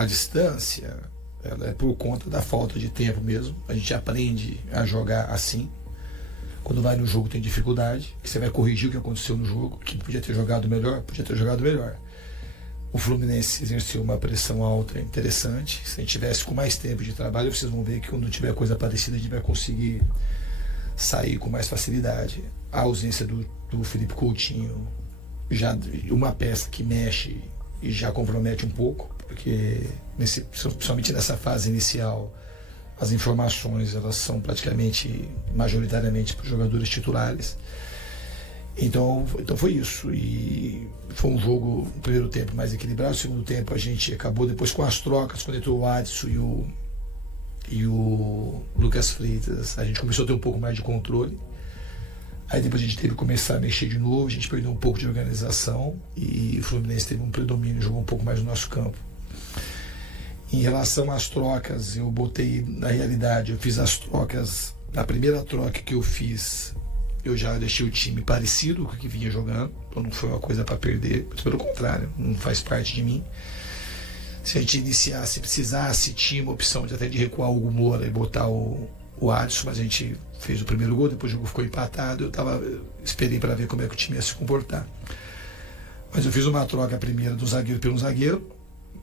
a distância, ela é por conta da falta de tempo mesmo. A gente aprende a jogar assim. Quando vai no jogo tem dificuldade, que você vai corrigir o que aconteceu no jogo, que podia ter jogado melhor, podia ter jogado melhor. O Fluminense exerceu uma pressão alta interessante. Se a gente tivesse com mais tempo de trabalho, vocês vão ver que quando tiver coisa parecida, a gente vai conseguir sair com mais facilidade. A ausência do Felipe Coutinho, já uma peça que mexe e já compromete um pouco, porque principalmente nessa fase inicial, as informações elas são praticamente, majoritariamente, para os jogadores titulares. Então foi isso, e foi um jogo, no primeiro tempo, mais equilibrado. No segundo tempo a gente acabou depois com as trocas, quando entrou o Adson e o Lucas Freitas, a gente começou a ter um pouco mais de controle. Aí depois a gente teve que começar a mexer de novo, a gente perdeu um pouco de organização e o Fluminense teve um predomínio, jogou um pouco mais no nosso campo. Em relação às trocas, eu botei, na realidade, eu fiz as trocas, a primeira troca que eu fiz, eu já deixei o time parecido com o que vinha jogando, então não foi uma coisa para perder, pelo contrário, não faz parte de mim. Se a gente iniciasse, precisasse, tinha uma opção de até de recuar o Hugo Moura e botar o Adson, mas a gente fez o primeiro gol, depois o jogo ficou empatado, esperei para ver como é que o time ia se comportar. Mas eu fiz uma troca primeira do zagueiro pelo zagueiro,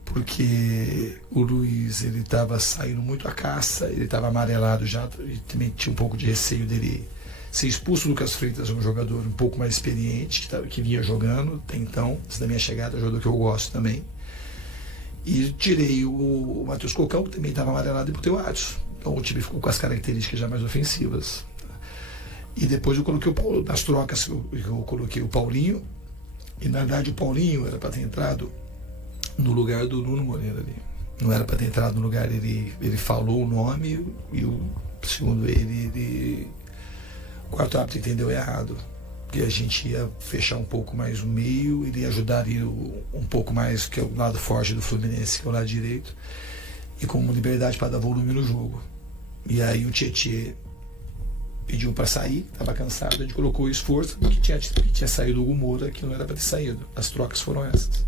porque o Luiz ele estava saindo muito à caça, ele estava amarelado já, e também tinha um pouco de receio dele ser expulso. O Lucas Freitas é um jogador um pouco mais experiente, que vinha jogando até então, antes da minha chegada, é um jogador que eu gosto também. E tirei o Matheus Cocão, que também estava amarelado, e botei o Adson. Então o time ficou com as características já mais ofensivas. E depois eu coloquei o Paulo, nas trocas eu coloquei o Paulinho, e na verdade o Paulinho era para ter entrado no lugar do Nuno Moreira ali. Não era para ter entrado no lugar, ele falou o nome e segundo ele o quarto árbitro entendeu errado, que a gente ia fechar um pouco mais o meio, ele ajudaria um pouco mais, que é o lado forte do Fluminense, que é o lado direito, e com liberdade para dar volume no jogo. E aí o Tietê pediu para sair, estava cansado, a gente colocou o esforço, que tinha saído o Hugo Moura, que não era para ter saído. As trocas foram essas.